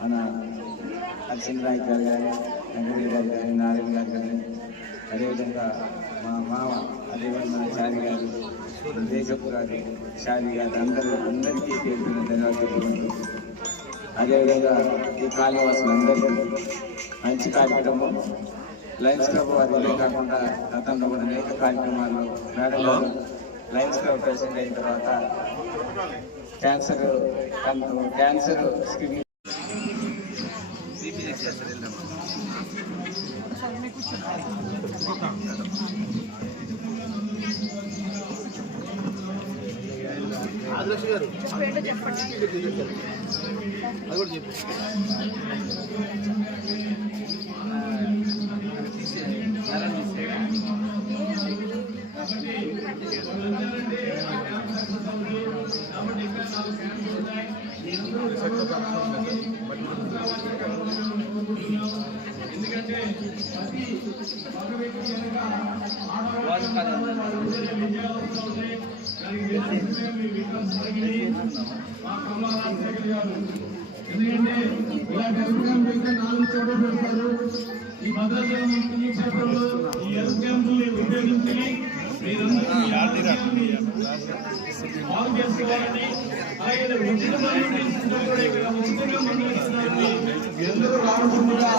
మన నరసింహరాయ్ గారు కానీ వెంకటరెడ్డి గారు కానీ నారాయణ గారు కానీ అదేవిధంగా మా మామ అదేవిధంగా మన చారి గారు దేశపు గారు చారి గారు అందరికీ పేరుకున్న ధన్యవాదాలు. అదేవిధంగా ఈ కాళీవాసులు అందరికీ మంచి కార్యక్రమం. లయన్స్ క్లబ్ అదే కాకుండా గతంలో కూడా అనేక కార్యక్రమాలు మేడం గారు లయన్స్ క్లబ్ ప్రెసిడెంట్ అయిన తర్వాత క్యాన్సర్ స్క్రీనింగ్ ఆదర్శ్ గారు చెప్పండి అది కూడా చెప్పు. ఎందుకంటే ఇలా కార్యక్రమం ఇంకా 4 చోట్ల పెడతారు. ఈ భద్రాచలం క్షేత్రంలో ఈ హెల్త్ క్యాంపుల్ని ఉపయోగించి మీరందరూ బాగు చేసుకోవాలని, అలాగే ఉచిత మందులు కూడా ఇక్కడ ఉచితంగా మందులు ఇస్తున్నారని అందరూ రావాల్సిందిగా